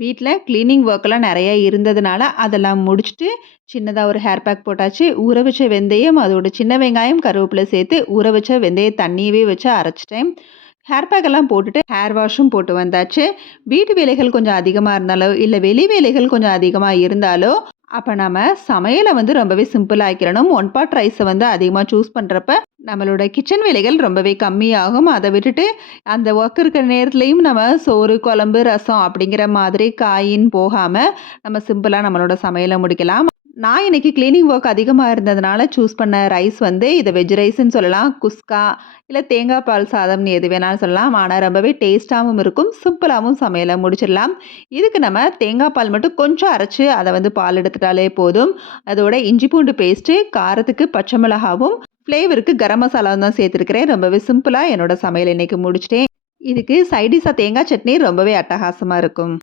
வீட்ல கிளீனிங் ஒர்க்லாம் நெறைய இருந்ததுனால, அதெல்லாம் முடிச்சுட்டு, சின்னதா ஒரு ஹேர் பேக் போட்டாச்சு. ஊற வச்ச வெந்தயம், அதோட சின்ன வெங்காயம், கருவேப்பில சேர்த்து ஊற வச்ச வெந்தய தண்ணியவே வச்சு அரைச்சுட்டேன். ஹேர் பேக் எல்லாம் போட்டுட்டு, ஹேர் வாஷும் போட்டு வந்தாச்சு. வீட்டு வேலைகள் கொஞ்சம் அதிகமா இருந்தாலோ, இல்ல வெளி வேலைகள் கொஞ்சம் அதிகமா இருந்தாலோ, அப்ப நம்ம சமையல வந்து ரொம்பவே சிம்பிளா ஆக்கிரணும். ஒன் பாட் ரைஸ வந்து அதிகமா சூஸ் பண்றப்ப, நம்மளோட கிச்சன் வேலைகள் ரொம்பவே கம்மியாகும். அத விட்டுட்டு, அந்த ஒர்க் இருக்கிற நேரத்துலயும் நம்ம சோறு, குழம்பு, ரசம் அப்படிங்கிற மாதிரி காயின்னு போகாம, நம்ம சிம்பிளா நம்மளோட சமையல முடிக்கலாம். நான் இன்னைக்கு கிளீனிங் ஒர்க் அதிகமா இருந்ததுனால சூஸ் பண்ண ரைஸ் வந்து இத வெஜ் ரைஸ்ன்னு சொல்லலாம். குஸ்கா இல்ல தேங்காய் பால் சாதம்னு எது வேணாலும் சொல்லலாம். ஆனா ரொம்பவே டேஸ்ட்டாவும் இருக்கும். சிம்பிளாவும் சமையல முடிச்சிடலாம். இதுக்கு நம்ம தேங்காய் பால் மட்டும் கொஞ்சம் அரைச்சு அத வந்து பால் எடுத்துட்டாலே போதும். அதோட இஞ்சி பூண்டு பேஸ்ட்டு, காரத்துக்கு பச்சை மிளகாவும், ஃப்ளேவருக்கு கரம் மசாலாவும் தான் சேர்த்துருக்கிறேன். ரொம்பவே சிம்பிளா என்னோட சமையல் இன்னைக்கு முடிச்சுட்டேன். இதுக்கு சைட் டிஷ்ஷா தேங்காய் சட்னி ரொம்பவே அட்டகாசமா இருக்கும்.